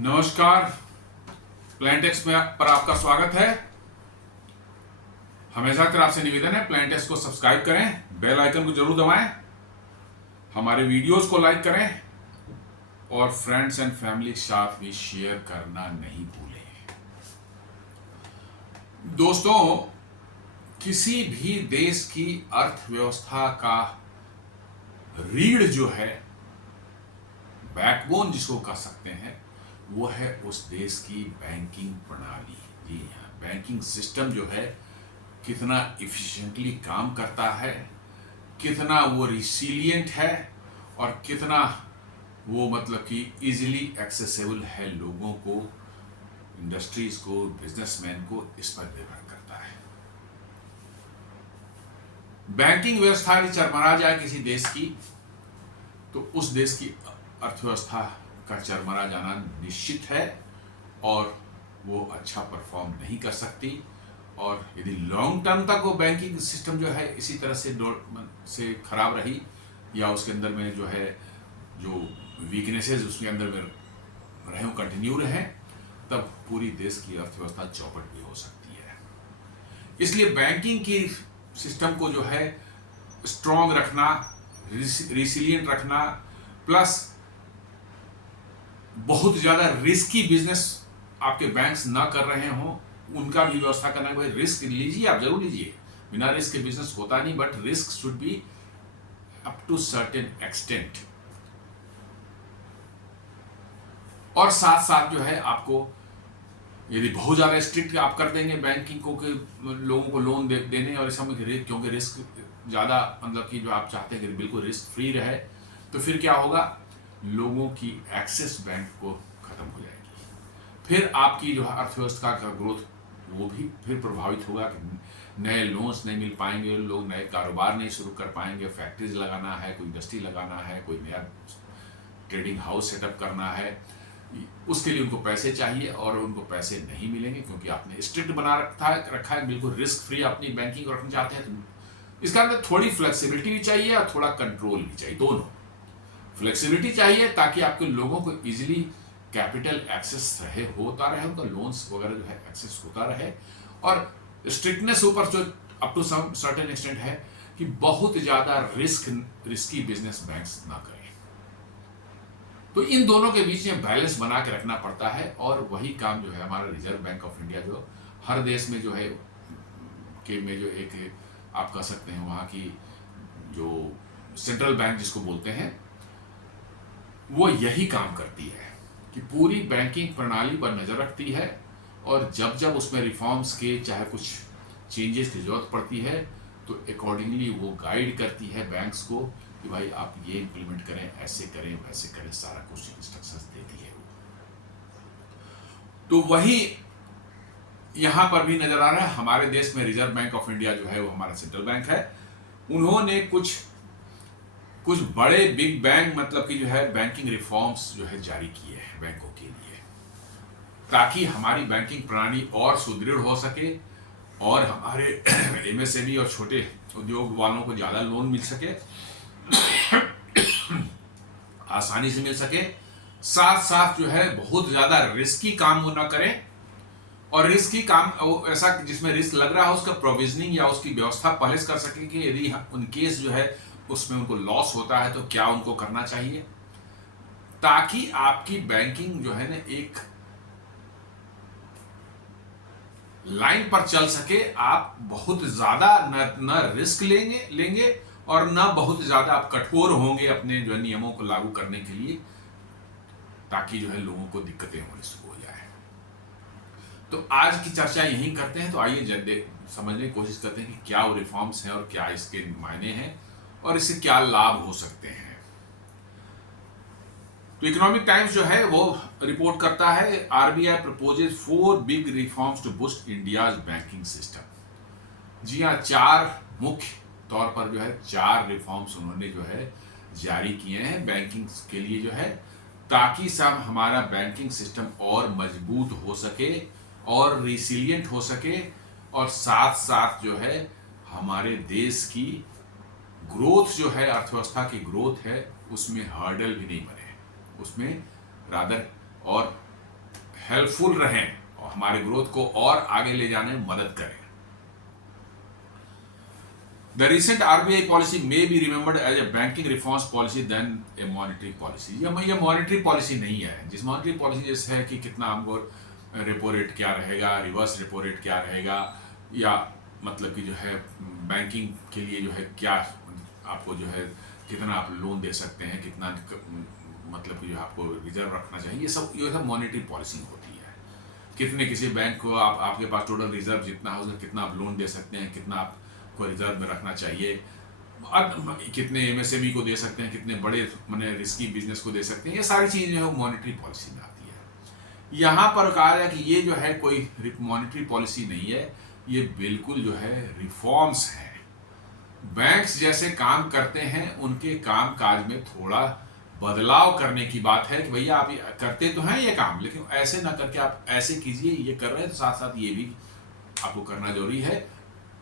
नमस्कार। प्लांटेक्स में पर आपका स्वागत है। हमेशा की तरह आपसे निवेदन है, प्लांटेक्स को सब्सक्राइब करें, बेल आइकन को जरूर दबाएं, हमारे वीडियोस को लाइक करें और फ्रेंड्स एंड फैमिली के साथ भी शेयर करना नहीं भूलें। दोस्तों, किसी भी देश की अर्थव्यवस्था का रीढ़ जो है, बैकबोन जिसको कह सकते हैं, वो है उस देश की बैंकिंग प्रणाली। जी हाँ, बैंकिंग सिस्टम जो है कितना इफिशिएंटली काम करता है, कितना वो रिसिलियंट है और कितना वो मतलब कि इजीली एक्सेसिबल है लोगों को, इंडस्ट्रीज को, बिजनेसमैन को, इस पर निर्भर करता है। बैंकिंग व्यवस्था यदि चरमरा जाए किसी देश की, तो उस देश की अर्थव्यवस्था का चरमरा जाना निश्चित है और वो अच्छा परफॉर्म नहीं कर सकती। और यदि लॉन्ग टर्म तक वो बैंकिंग सिस्टम जो है इसी तरह से खराब रही या उसके अंदर में जो है जो वीकनेसेस उसके अंदर में रहे कंटिन्यू रहे, तब पूरी देश की अर्थव्यवस्था चौपट भी हो सकती है। इसलिए बैंकिंग की सिस्टम को जो है स्ट्रॉन्ग रखना, रिसिलियंट रखना, प्लस बहुत ज़्यादा रिस्की बिजनेस आपके बैंक्स ना कर रहे हों उनका भी व्यवस्था करना। भाई रिस्क लीजिए, आप जरूर लीजिए, बिना रिस्क के बिजनेस होता नहीं, but risk should be up to certain extent. और साथ साथ जो है आपको यदि बहुत ज़्यादा स्ट्रिक्ट आप कर देंगे बैंकिंग को कि लोगों को लोन देने और इस समय क्योंकि रिस्क ज़्यादा मतलब कि जो आप चाहते हैं कि बिल्कुल रिस्क फ्री रहे, तो फिर क्या होगा, लोगों की एक्सेस बैंक को खत्म हो जाएगी। फिर आपकी जो अर्थव्यवस्था का ग्रोथ वो भी फिर प्रभावित होगा कि नए लोन्स नहीं मिल पाएंगे, लोग नए कारोबार नहीं शुरू कर पाएंगे, फैक्ट्रीज लगाना है, कोई इंडस्ट्री लगाना है, कोई नया ट्रेडिंग हाउस सेटअप करना है, उसके लिए उनको पैसे चाहिए और उनको पैसे नहीं मिलेंगे क्योंकि आपने स्ट्रिक्ट बना रखा है, बिल्कुल रिस्क फ्री अपनी बैंकिंग को रखना चाहते हैं। तो इसका अंदर थोड़ी फ्लेक्सिबिलिटी भी चाहिए और थोड़ा कंट्रोल भी चाहिए। दोनों फ्लेक्सिबिलिटी चाहिए ताकि आपके लोगों को इजीली कैपिटल एक्सेस होता रहे, उनका लोन्स वगैरह जो है एक्सेस होता रहे, और स्ट्रिक्टनेस ऊपर जो up to some certain extent है कि बहुत ज़्यादा रिस्की बिजनेस बैंक्स ना करें। तो इन दोनों के बीच में बैलेंस बना के रखना पड़ता है और वही काम जो है हमारा रिजर्व बैंक ऑफ इंडिया जो हर देश में जो है के में जो एक आप कह सकते हैं वहाँ की जो सेंट्रल बैंक जिसको बोलते हैं, वो यही काम करती है कि पूरी बैंकिंग प्रणाली पर नज़र रखती है और जब जब उसमें रिफॉर्म्स के चाहे कुछ चेंजेस की जरूरत पड़ती है तो अकॉर्डिंगली वो गाइड करती है बैंक्स को कि भाई आप ये इंप्लीमेंट करें, ऐसे करें, वैसे करें, सारा कुछ इंस्ट्रक्शंस देती है वो। तो वही यहाँ पर भी नजर आ रहा है। हमारे देश में रिजर्व बैंक ऑफ इंडिया जो है वो हमारा सेंट्रल बैंक है, उन्होंने कुछ बड़े बिग बैंक मतलब कि जो है बैंकिंग रिफॉर्म्स जो है जारी किए हैं बैंकों के लिए, ताकि हमारी बैंकिंग प्रणाली और सुदृढ़ हो सके और हमारे एमएसएमई और छोटे उद्योग वालों को ज़्यादा लोन मिल सके, आसानी से मिल सके, साथ साथ जो है बहुत ज़्यादा रिस्की काम वो ना करें और रिस्की काम ऐसा जिसमें रिस्क लग रहा है उसका प्रोविजनिंग या उसकी व्यवस्था पहले से कर सके कि यदि उन केस जो है उसमें उनको लॉस होता है तो क्या उनको करना चाहिए, ताकि आपकी बैंकिंग जो है ना एक लाइन पर चल सके। आप बहुत ज्यादा न रिस्क लेंगे और न बहुत ज्यादा आप कठोर होंगे अपने जो है नियमों को लागू करने के लिए, ताकि जो है लोगों को दिक्कतें होने शुरू हो जाए। तो आज की चर्चा यही करते हैं। तो आइए समझने की कोशिश करते हैं कि क्या वो रिफॉर्म्स हैं और क्या इसके मायने हैं और इससे क्या लाभ हो सकते हैं। तो इकोनॉमिक टाइम्स जो है वो रिपोर्ट करता है, RBI proposes 4 big reforms to boost India's banking system. जी हाँ, 4 मुख्य तौर पर जो है 4 रिफॉर्म्स उन्होंने जो है जारी किए हैं बैंकिंग के लिए जो है, ताकि सब हमारा बैंकिंग सिस्टम और मजबूत हो सके और रिसिलियंट हो सके और साथ साथ जो है हमारे देश की ग्रोथ जो है, अर्थव्यवस्था की ग्रोथ है, उसमें हर्डल भी नहीं बने, उसमें रादर और हेल्पफुल रहें और हमारे ग्रोथ को और आगे ले जाने में मदद करें। The recent RBI policy may be remembered as a banking reforms policy than a monetary policy। ये मॉनेटरी पॉलिसी नहीं है। जिस मॉनेटरी पॉलिसी जैसे है कि कितना हमको रेपो रेट क्या रहेगा, रिवर्स रेपो रेट क्या रहेगा, या मतलब कि जो है बैंकिंग के लिए जो है क्या आपको जो है कितना आप लोन दे सकते हैं, कितना मतलब कि जो आपको रिजर्व रखना चाहिए, ये सब मॉनेटरी पॉलिसी होती है। कितने किसी बैंक को आपके पास टोटल रिजर्व जितना हो कितना आप लोन दे सकते हैं, कितना आपको रिजर्व में रखना चाहिए, कितने एमएसएमई को दे सकते हैं, कितने बड़े मैंने रिस्की बिजनेस को दे सकते हैं, ये सारी चीज़ें जो है मॉनेटरी पॉलिसी में आती है। यहाँ पर कहा है कि ये जो है कोई मॉनेटरी पॉलिसी नहीं है, ये बिल्कुल जो है रिफॉर्म्स है। बैंक्स जैसे काम करते हैं उनके काम काज में थोड़ा बदलाव करने की बात है कि भैया आप करते तो हैं ये काम, लेकिन ऐसे ना करके आप ऐसे कीजिए, ये कर रहे हैं तो साथ साथ ये भी आपको करना जरूरी है।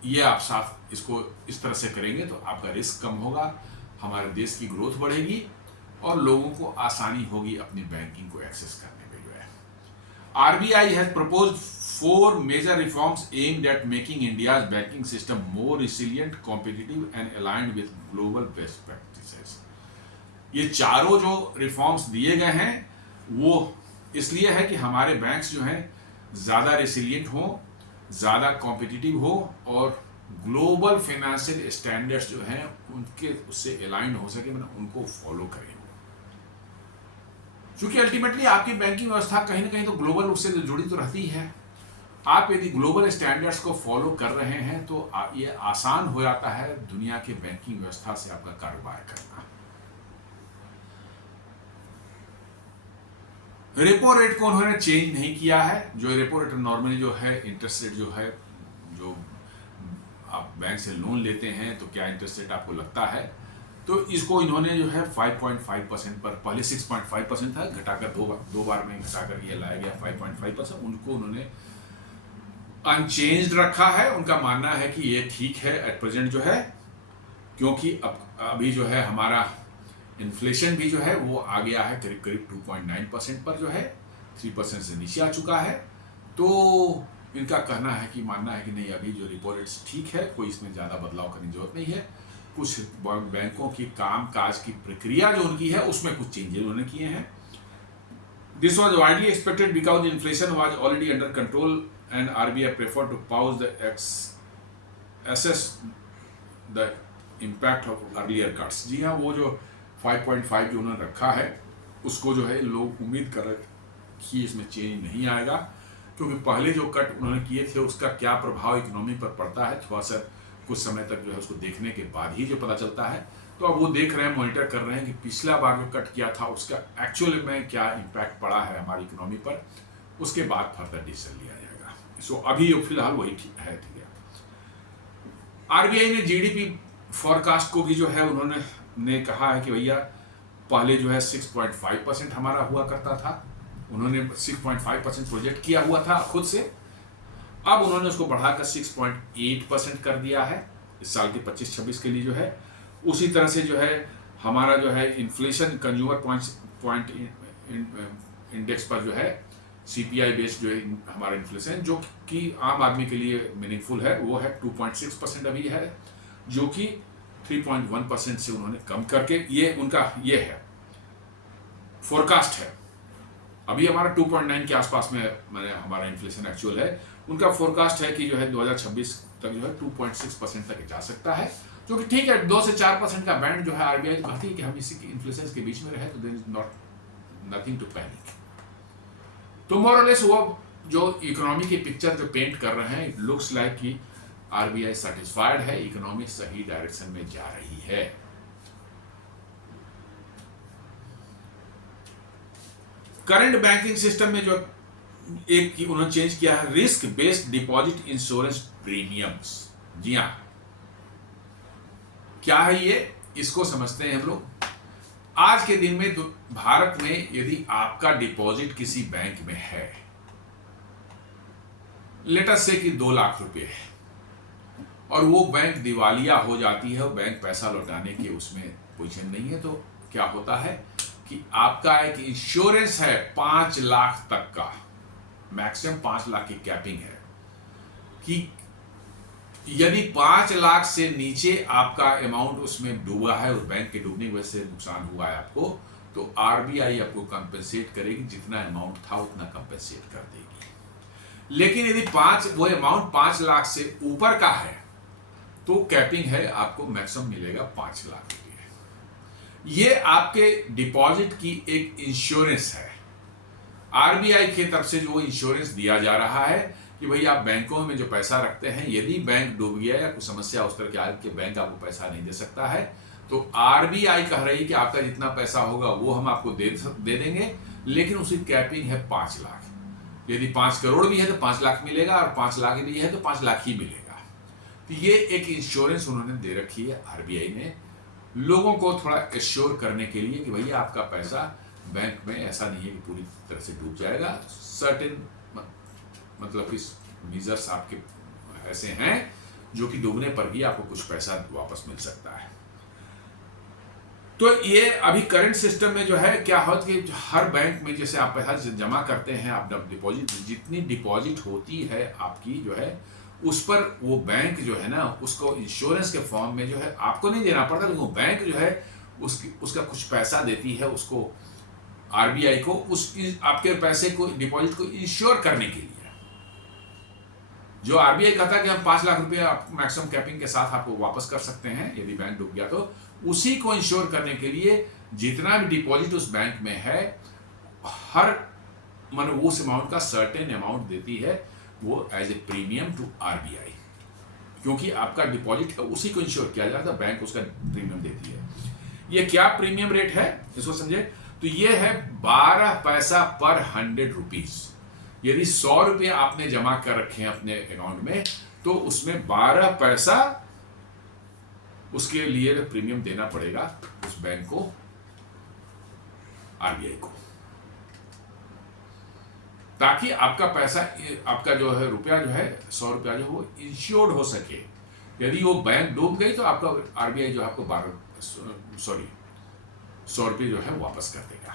ये आप साथ इसको इस तरह से करेंगे तो आपका रिस्क कम होगा, हमारे देश की ग्रोथ बढ़ेगी और लोगों को आसानी होगी अपनी बैंकिंग को एक्सेस करने में जो है। RBI has proposed 4 major reforms aimed at making India's banking system more resilient, competitive and aligned with global best practices। ये चारों जो रिफॉर्म्स दिए गए हैं वो इसलिए है कि हमारे बैंक्स जो हैं ज़्यादा रेसिलिएंट हो, ज़्यादा कॉम्पिटिटिव हो और ग्लोबल फाइनेंशियल स्टैंडर्ड्स जो हैं उनके उससे अलाइन हो सके, मतलब उनको फॉलो करें। क्योंकि अल्टीमेटली आपकी बैंकिंग व्यवस्था कहीं ना कहीं तो ग्लोबल रूप से जुड़ी तो रहती है। आप यदि ग्लोबल स्टैंडर्ड्स को फॉलो कर रहे हैं तो ये आसान हो जाता है दुनिया के बैंकिंग व्यवस्था से आपका कारोबार करना। रेपो रेट को उन्होंने चेंज नहीं किया है। जो रेपो रेट नॉर्मली जो है इंटरेस्ट रेट जो है, जो आप बैंक से लोन लेते हैं तो क्या इंटरेस्ट रेट आपको लगता है, तो इसको इन्होंने जो है 5.5% पर, पहले 6.5% था, घटाकर दो बार में घटाकर ये लाया गया 5.5%। उनको उन्होंने अनचेंज्ड रखा है। उनका मानना है कि ये ठीक है एट प्रेजेंट जो है, क्योंकि अभी जो है हमारा इन्फ्लेशन भी जो है वो आ गया है करीब करीब 2.9% पर जो है, 3% से नीचे आ चुका है। तो इनका कहना है कि मानना है कि नहीं, अभी जो रेपो रेट्स ठीक है, कोई इसमें ज़्यादा बदलाव करने की जरूरत नहीं है। कुछ बैंकों की काम काज की प्रक्रिया जो उनकी है उसमें कुछ चेंजेस उन्होंने किए हैं। This was widely expected because inflation was already under control and RBI prefer to pause the assess the impact of earlier cuts. जी हाँ, वो जो 5.5 जो उन्होंने रखा है उसको जो है लोग उम्मीद कर रहे कि इसमें चेंज नहीं आएगा, क्योंकि पहले जो कट उन्होंने किए थे उसका क्या प्रभाव इकोनॉमी पर पड़ता है थोड़ा सा कुछ समय तक जो है उसको देखने के बाद ही जो पता चलता है। तो अब वो देख रहे हैं, मॉनिटर कर रहे हैं कि पिछला बार जो कट किया था उसका एक्चुअल में क्या इम्पैक्ट पड़ा है हमारी इकोनॉमी पर, उसके बाद फर्दर डिसीजन लिया जाएगा। सो अभी फिलहाल वही ठीक है। RBI ने GDP फॉरकास्ट को भी जो है उन्होंने कहा है कि भैया पहले जो है 6.5% हमारा हुआ करता था, उन्होंने 6.5% प्रोजेक्ट किया हुआ था खुद से, अब उन्होंने उसको बढ़ाकर 6.8% कर दिया है इस साल के 25-26 के लिए जो है। उसी तरह से जो है हमारा जो है इन्फ्लेशन कंज्यूमर पॉइंट इंडेक्स पर जो है CPI बेस्ड जो है हमारा इन्फ्लेशन जो कि आम आदमी के लिए मीनिंगफुल है, वो है 2.6% अभी है, जो कि 3.1% से उन्होंने कम करके ये उनका ये है फोरकास्ट है। अभी हमारा 2.9 के आसपास में मैंने हमारा इन्फ्लेशन एक्चुअल है। उनका फोरकास्ट है कि जो है 2026 तक जो है 2.6% तक जा सकता है, जो कि ठीक है। 2 से 4% का बैंड जो है RBI तो कहती है कि हम इसी के इन्फ्लेशन के बीच में रहे, तो there is nothing to panic. तो मोर और लेस वो जो इकोनॉमी की पिक्चर जो पेंट कर रहे हैं, इट लुक्स लाइक कि RBI सेटिस्फाइड है, इकोनॉमी सही डायरेक्शन में जा रही है। करंट बैंकिंग सिस्टम में जो एक उन्होंने चेंज किया है, risk based deposit insurance premiums. जी हाँ, क्या है ये, इसको समझते हैं हम लोग। आज के दिन में भारत में यदि आपका डिपॉजिट किसी बैंक में है, लेट अस से कि 2 लाख रुपए है, और वो बैंक दिवालिया हो जाती है और बैंक पैसा लौटाने के उसमें पोजीशन नहीं है, तो क्या होता है कि आपका एक इंश्योरेंस है 5 लाख तक का, मैक्सिमम 5 लाख की कैपिंग है कि यदि 5 लाख से नीचे आपका अमाउंट उसमें डूबा है, उस बैंक के डूबने की वजह से नुकसान हुआ है आपको, तो आरबीआई आपको कंपेंसेट करेगी, जितना अमाउंट था उतना कंपेंसेट कर देगी। लेकिन यदि वो अमाउंट 5 लाख से ऊपर का है तो कैपिंग है, आपको मैक्सिमम मिलेगा 5 लाख रुपये। ये आपके डिपॉजिट की एक इंश्योरेंस है, आरबीआई की तरफ से जो इंश्योरेंस दिया जा रहा है कि भाई आप बैंकों में जो पैसा रखते हैं, यदि बैंक डूब गया या कुछ समस्या उस तरह की आ कि बैंक आपको पैसा नहीं दे सकता है, तो आरबीआई कह रही है कि आपका जितना पैसा होगा वो हम आपको दे देंगे, लेकिन उसकी कैपिंग है 5 लाख। यदि 5 करोड़ भी है तो 5 लाख मिलेगा, और 5 लाख भी है तो 5 लाख ही मिलेगा। तो ये एक इंश्योरेंस उन्होंने दे रखी है आरबीआई ने, लोगों को थोड़ा एश्योर करने के लिए कि भैया आपका पैसा बैंक में ऐसा नहीं है कि पूरी तरह से डूब जाएगा। सर्टेन मतलब कि मेजर्स आपके ऐसे हैं जो कि डूबने पर भी आपको कुछ पैसा वापस मिल सकता है। तो ये अभी करंट सिस्टम में जो है क्या हो कि हर बैंक में जैसे आप पैसा जमा करते हैं, आप डिपॉजिट, जितनी डिपॉजिट होती है आपकी जो है उस पर वो बैंक जो है ना उसको इंश्योरेंस के फॉर्म में जो है आपको नहीं देना पड़ता, लेकिन वो बैंक जो है उसका कुछ पैसा देती है उसको, आरबीआई को, उस आपके पैसे को, डिपॉजिट को इंश्योर करने के लिए। जो आरबीआई कहता है कि हम 5 लाख रुपए मैक्सिमम कैपिंग के साथ आपको वापस कर सकते हैं यदि बैंक डूब गया, तो उसी को इंश्योर करने के लिए जितना भी डिपॉजिट उस बैंक में है, हर उस अमाउंट का सर्टेन अमाउंट देती है वो as a premium to RBI, क्योंकि आपका डिपॉजिट है उसी को इंश्योर किया जाता है, बैंक उसका प्रीमियम देती है। ये क्या प्रीमियम रेट है इसको समझे, तो ये है 12 पैसा पर 100 रुपीज। यदि 100 रुपये आपने जमा कर रखे हैं अपने अकाउंट में, तो उसमें 12 पैसा उसके लिए प्रीमियम देना पड़ेगा उस बैंक को, आरबीआई को, ताकि आपका पैसा, आपका जो है रुपया जो है 100 रुपया जो है वो इंश्योर्ड हो सके। यदि वो बैंक डूब गई तो आपका आरबीआई जो है आपको 100 रुपये जो है वापस कर देगा।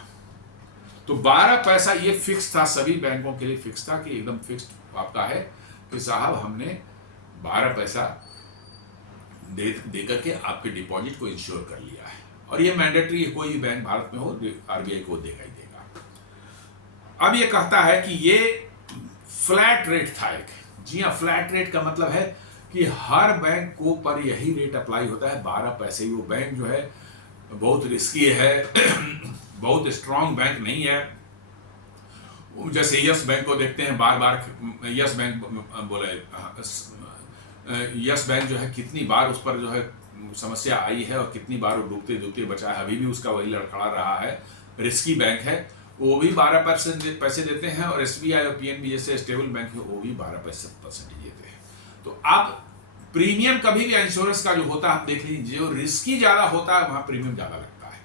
तो 12 पैसा ये फिक्स था, सभी बैंकों के लिए फिक्स था कि एकदम फिक्स्ड आपका है कि साहब हमने 12 पैसा दे करके आपके डिपॉजिट को इंश्योर कर लिया है, और ये मैंडेटरी, कोई बैंक भारत में हो आरबीआई को देगा ही देगा। अब ये कहता है कि ये फ्लैट रेट था एक, जी हाँ, फ्लैट रेट का मतलब है कि हर बैंक को पर यही रेट अप्लाई होता है, 12 पैसे ही। वो बैंक जो है बहुत रिस्की है, बहुत स्ट्रांग बैंक नहीं है। जैसे यस बैंक को देखते हैं, बार बार यस बैंक बोले, यस बैंक जो है कितनी बार उस पर जो है समस्या आई है और कितनी बार वो डूबते डूबते बचा है, अभी भी उसका वही लड़खड़ा रहा है, रिस्की बैंक है। वो भी 12% पैसे देते हैं, और एसबीआई और पीएनबी जैसे स्टेबल बैंक है वो भी 12% देते हैं। तो आप प्रीमियम कभी भी इंश्योरेंस का जो होता है आप देख लीजिए, जो रिस्की ज्यादा होता है वहां प्रीमियम ज्यादा लगता है।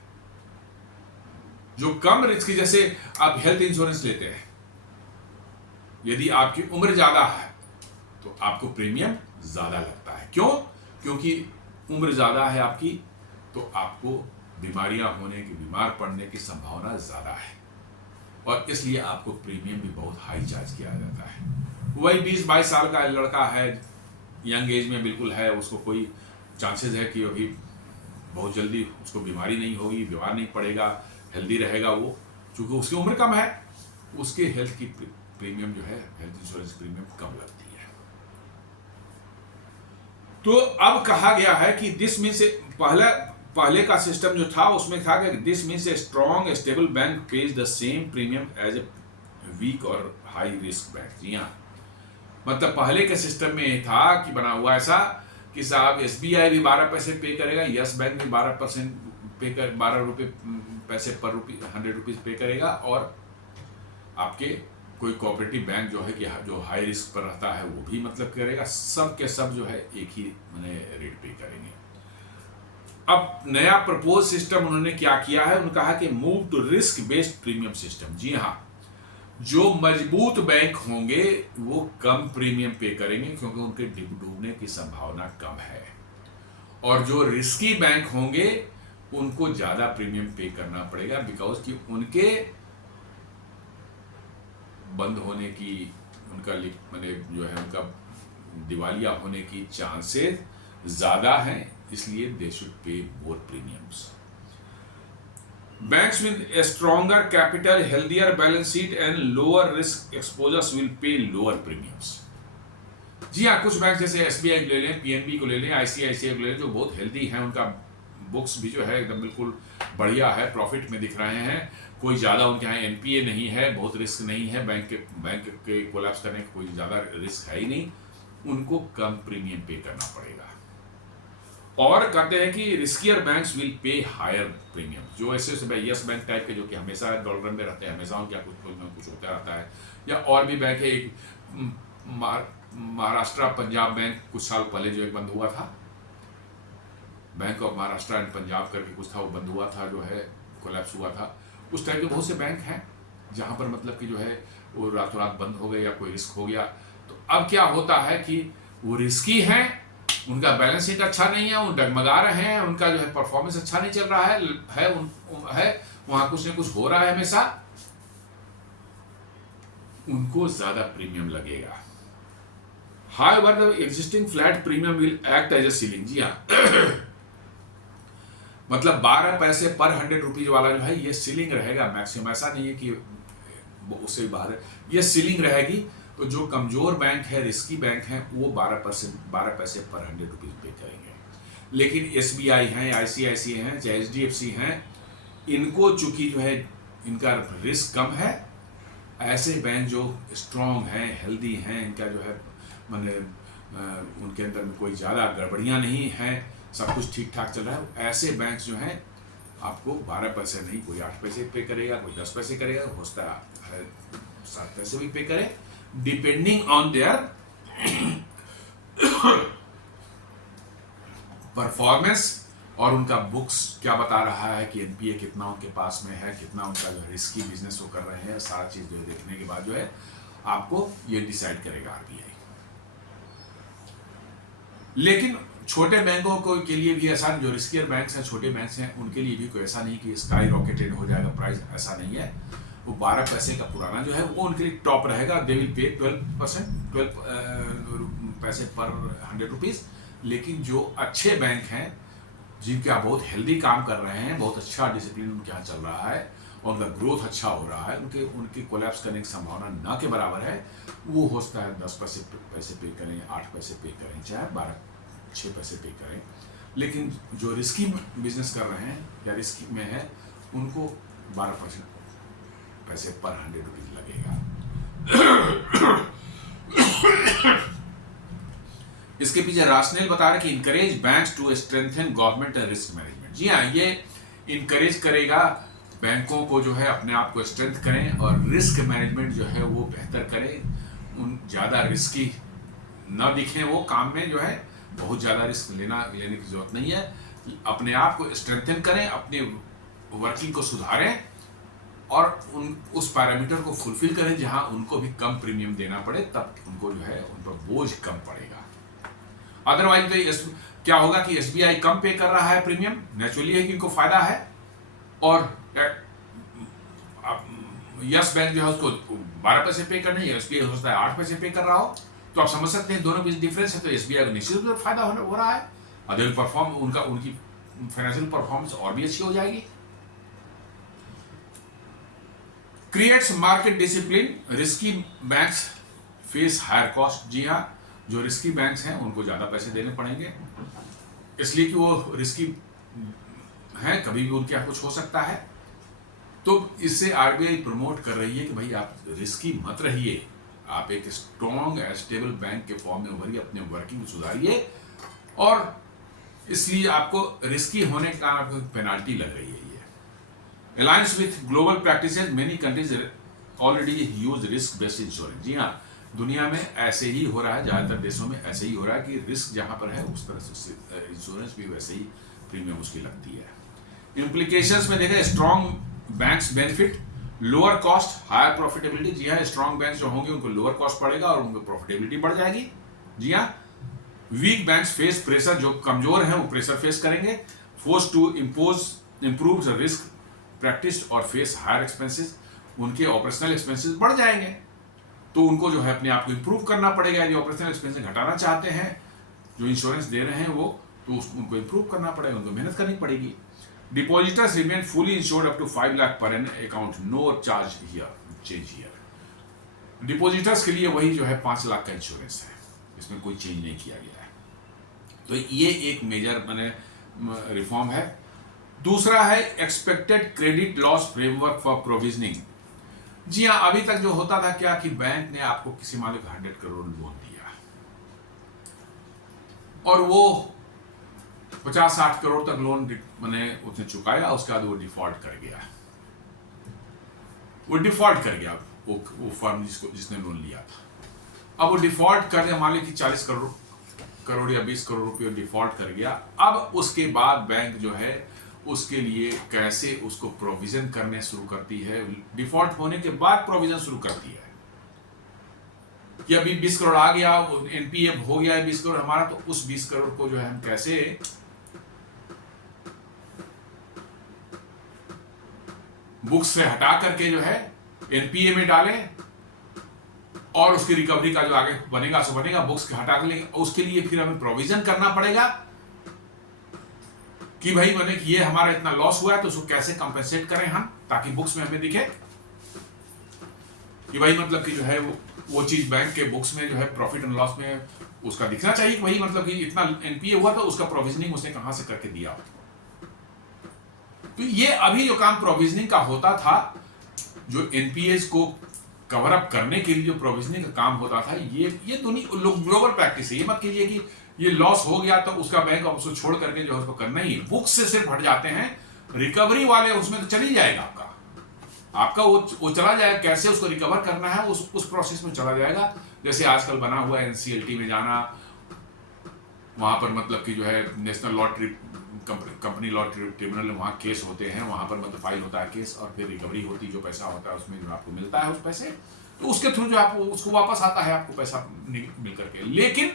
जो कम रिस्की, जैसे आप हेल्थ इंश्योरेंस लेते हैं, यदि आपकी उम्र ज्यादा है तो आपको प्रीमियम ज्यादा लगता है। क्यों? क्योंकि उम्र ज्यादा है आपकी, तो आपको बीमारियां होने की, बीमार पड़ने की संभावना ज्यादा है, और इसलिए आपको प्रीमियम भी बहुत हाई चार्ज किया जाता है। वही 20-22 साल का लड़का है, यंग एज में बिल्कुल है, उसको कोई चांसेस है कि अभी बहुत जल्दी उसको बीमारी नहीं होगी, बीमार नहीं पड़ेगा, हेल्दी रहेगा वो, चूंकि उसकी उम्र कम है, उसके हेल्थ की प्रीमियम जो है, हेल्थ इंश्योरेंस प्रीमियम कम लगती है। तो अब कहा गया है कि दिस मीन्स, पहले का सिस्टम जो था उसमें था कि this means a strong stable bank pays the same premium as a weak और हाई रिस्क बैंक। जी हाँ, मतलब पहले के सिस्टम में था कि बना हुआ ऐसा कि साहब एसबीआई भी 12 पैसे पे करेगा, यस बैंक भी 12% पे कर 12 रुपये पैसे पर 100 रुपीज पे करेगा, और आपके कोई कोऑपरेटिव बैंक जो है कि जो हाई रिस्क पर रहता है वो भी मतलब करेगा, सब के सब जो है एक ही रेट पे करेंगे। अब नया प्रपोज सिस्टम उन्होंने क्या किया है, उन्होंने कहा कि move to risk based premium system. जी हाँ, जो मजबूत बैंक होंगे वो कम प्रीमियम पे करेंगे क्योंकि उनके डूबने की संभावना कम है, और जो रिस्की बैंक होंगे उनको ज्यादा प्रीमियम पे करना पड़ेगा, बिकॉज कि उनके बंद होने की, उनका मैंने जो है उनका दिवालिया होने की चांसेस ज़्यादा हैं, इसलिए they should pay more premiums. Banks with a stronger capital, healthier balance sheet and lower risk exposures will pay lower premiums। जी हाँ, कुछ बैंक जैसे एसबीआई को ले लें, पीएनबी को ले लें, आईसीआईसीआई को ले लें, जो बहुत हेल्दी हैं, उनका बुक्स भी जो है एकदम बिल्कुल बढ़िया है, प्रॉफिट में दिख रहे हैं, कोई ज़्यादा उनके यहाँ एनपीए नहीं है, बहुत रिस्क नहीं है, बैंक के कोलैप्स करने का कोई ज़्यादा रिस्क है ही नहीं, उनको कम प्रीमियम पे करना पड़ेगा। और कहते हैं कि riskier banks will pay higher premium. जो ऐसे यस बैंक टाइप के जो कि हमेशा डॉलर में रहते हैं, हमेशा उनका कुछ होता रहता है, या और भी बैंक है, एक महाराष्ट्र पंजाब बैंक कुछ साल पहले जो एक बंद हुआ था, bank of Maharashtra and Punjab करके कुछ था, वो बंद हुआ था, जो है कोलैप्स हुआ था। उस टाइप के बहुत से बैंक हैं जहाँ पर मतलब कि जो है वो रातों रात बंद हो गए या कोई रिस्क हो गया। तो अब क्या होता है कि वो रिस्की हैं, उनका बैलेंस शीट अच्छा नहीं है, वो डगमगा रहे हैं, उनका जो है परफॉर्मेंस अच्छा नहीं चल रहा है वहां कुछ न कुछ हो रहा है हमेशा, उनको ज्यादा प्रीमियम लगेगा। However, the existing flat premium will act as a ceiling। जी हाँ मतलब 12 पैसे पर 100 रुपीज वाला जो है ये सीलिंग रहेगा मैक्सिमम, ऐसा नहीं है कि उससे बाहर है, ये सीलिंग रहेगी। तो जो कमजोर बैंक है, रिस्की बैंक है, वो 12 पैसे पर 100 रुपीज पे करेंगे। लेकिन एसबीआई हैं, आईसीआईसीआई हैं, चाहे एचडीएफसी हैं, इनको चूंकि जो है इनका रिस्क कम है, ऐसे बैंक जो स्ट्रॉन्ग हैं, हेल्दी हैं, इनका जो है मैंने उनके अंदर में कोई ज़्यादा गड़बड़ियाँ नहीं हैं, सब कुछ ठीक ठाक चल रहा है, ऐसे बैंक जो हैं आपको 12 पैसे नहीं, कोई 8 पैसे पे करेगा, कोई 10 पैसे करेगा, हो सकता है 7 पैसे भी पे करे, डिपेंडिंग ऑन देयर परफॉर्मेंस और उनका बुक्स क्या बता रहा है कि एनपीए कितना उनके पास में है, कितना उनका जो रिस्की बिजनेस वो कर रहे हैं, सारा चीज जो देखने के बाद जो है आपको ये डिसाइड करेगा आरबीआई। लेकिन छोटे बैंकों को के लिए भी ऐसा, जो रिस्कियर बैंक्स हैं, छोटे बैंक्स हैं, उनके लिए भी कोई ऐसा नहीं कि स्काई रॉकेटेड हो जाएगा प्राइस, ऐसा नहीं है। वो 12 पैसे का पुराना जो है वो उनके लिए टॉप रहेगा, दे विल पे 12 पैसे पर 100 रुपीज। लेकिन जो अच्छे बैंक हैं, जिनके यहाँ बहुत हेल्दी काम कर रहे हैं, बहुत अच्छा डिसिप्लिन उनके यहाँ चल रहा है और उनका ग्रोथ अच्छा हो रहा है, उनके कोलैप्स करने की संभावना ना के बराबर है, वो हो सकता है 10 पैसे पे करें, 8 पैसे पे करें, चाहे 6 पैसे पे करें। लेकिन जो रिस्की बिजनेस कर रहे हैं या रिस्की में है, उनको 12 पैसे पर 100 रुपीज लगेगा। इसके पीछे राशनेल बता रहा है कि encourage banks to strengthen government and risk management. जी हाँ, ये इनकरेज करेगा बैंकों को जो है अपने आप को स्ट्रेंथ करें और रिस्क मैनेजमेंट जो है वो बेहतर करें, उन ज़्यादा रिस्की न दिखें वो काम में, जो है बहुत ज़्यादा रिस्क लेने की जरूरत नहीं है, अपने आप को स्ट्रेंथन करें, अपने वर्किंग को सुधारें और उस पैरामीटर को फुलफिल करें जहां उनको भी कम प्रीमियम देना पड़े, तब उनको जो है उन पर बोझ कम पड़ेगा। अदरवाइज तो क्या होगा कि एसबीआई कम पे कर रहा है प्रीमियम, नेचुरली है कि इनको फायदा है, और यस बैंक जो है उसको 12 पैसे पे करना है, एसबीआई हो सकता है 8 पैसे पे कर रहा हो, तो आप समझ सकते हैं दोनों बीच डिफरेंस है। तो एसबीआई को निश्चित रूप से फायदा हो रहा है, अदर परफॉर्म उनकी फाइनेंशियल परफॉर्मेंस और भी अच्छी हो जाएगी। Creates market discipline, risky banks face higher cost. जी हाँ, जो रिस्की बैंक्स हैं उनको ज़्यादा पैसे देने पड़ेंगे, इसलिए कि वो रिस्की हैं, कभी भी उनके यहाँ कुछ हो सकता है। तो इससे आरबीआई प्रमोट कर रही है कि भाई आप रिस्की मत रहिए, आप एक स्ट्रॉन्ग स्टेबल बैंक के फॉर्म में उभरिए, अपने वर्किंग सुधारिए, और इसलिए आपको रिस्की होने का आपको पेनाल्टी लग रही है। Alliance with global practices, many countries already use risk-based insurance। जी हाँ, दुनिया में ऐसे ही हो रहा है, ज़्यादातर देशों में ऐसे ही हो रहा है कि रिस्क जहाँ पर है उस तरह से इंश्योरेंस भी वैसे ही प्रीमियम उसकी लगती है। इम्प्लीकेशंस में देखें, strong banks benefit, lower cost, higher profitability. जी हाँ, स्ट्रॉन्ग बैंक्स जो होंगे उनको लोअर कॉस्ट पड़ेगा और उनको प्रॉफिटेबिलिटी बढ़ जाएगी। जी हाँ, वीक बैंक्स फेस प्रेशर, जो कमजोर हैं वो प्रेशर फेस करेंगे, force to improve risk practice और फेस हायर एक्सपेंसेस, उनके ऑपरेशनल एक्सपेंसेस बढ़ जाएंगे। तो उनको जो है अपने आप को इंप्रूव करना पड़ेगा। यदि ऑपरेशनल एक्सपेंसेस घटाना चाहते हैं जो इंश्योरेंस दे रहे हैं वो, तो उनको इंप्रूव करना पड़ेगा, उनको मेहनत करनी पड़ेगी। Depositors remain fully insured up to 5 lakh per an account, no charge here, change here. Depositors के लिए वही जो है 5 लाख का इंश्योरेंस है, इसमें कोई चेंज नहीं किया गया है। तो ये एक मेजर मैंने रिफॉर्म है। दूसरा है expected credit loss framework for provisioning. जी हाँ, अभी तक जो होता था क्या कि बैंक ने आपको किसी मालिक 100 करोड़ लोन दिया और वो 50-60 करोड़ तक लोन मैंने उसने चुकाया, उसके बाद वो डिफॉल्ट कर गया। वो फर्म जिसने लोन लिया था। अब वो डिफॉल्ट कर दिया, मान ली कि 40 करोड़ या 20 करोड़ रुपये डिफॉल्ट कर गया। अब उसके बाद बैंक जो है उसके लिए कैसे उसको प्रोविजन करने शुरू करती है, डिफॉल्ट होने के बाद प्रोविजन शुरू करती है कि अभी 20 करोड़ आ गया, एनपीए हो गया है 20 करोड़ हमारा, तो उस 20 करोड़ को जो है हम कैसे बुक्स से हटा करके जो है एनपीए में डालें और उसकी रिकवरी का जो आगे बनेगा सो बनेगा, बुक्स के हटा लेंगे। उसके लिए फिर हमें प्रोविजन करना पड़ेगा कि भाई मैंने ये हमारा इतना लॉस हुआ है तो उसको कैसे कंपेंसेट करें हम, ताकि बुक्स में हमें दिखे कि भाई मतलब कि जो है वो चीज बैंक के बुक्स में जो है प्रॉफिट एंड लॉस में उसका दिखना चाहिए कि भाई मतलब कि इतना एनपीए हुआ तो उसका प्रोविजनिंग उसने कहां से करके दिया। तो ये अभी जो काम प्रोविजनिंग का होता था, जो एनपीएस को कवर अप करने के लिए जो प्रोविजनिंग का काम होता था, ये दुनिया ग्लोबल प्रैक्टिस है। ये मत कीजिए कि ये लॉस हो गया तो उसका बैंक उसको छोड़ करके जो है उसको करना ही है। बुक्स से सिर्फ हट जाते हैं, रिकवरी वाले उसमें तो चली जाएगा आपका वो चला जाएगा। कैसे उसको रिकवर करना है उस प्रोसेस में चला जाएगा। जैसे आजकल बना हुआ है एनसीएलटी में जाना, वहां पर मतलब कि जो है national law company law tribunal में वहाँ केस होते हैं, वहां पर मतलब फाइल होता है केस और फिर रिकवरी होती है, जो पैसा होता है उसमें जो आपको मिलता है उस पैसे, तो उसके थ्रू जो आपको उसको वापस आता है आपको पैसा मिल करके। लेकिन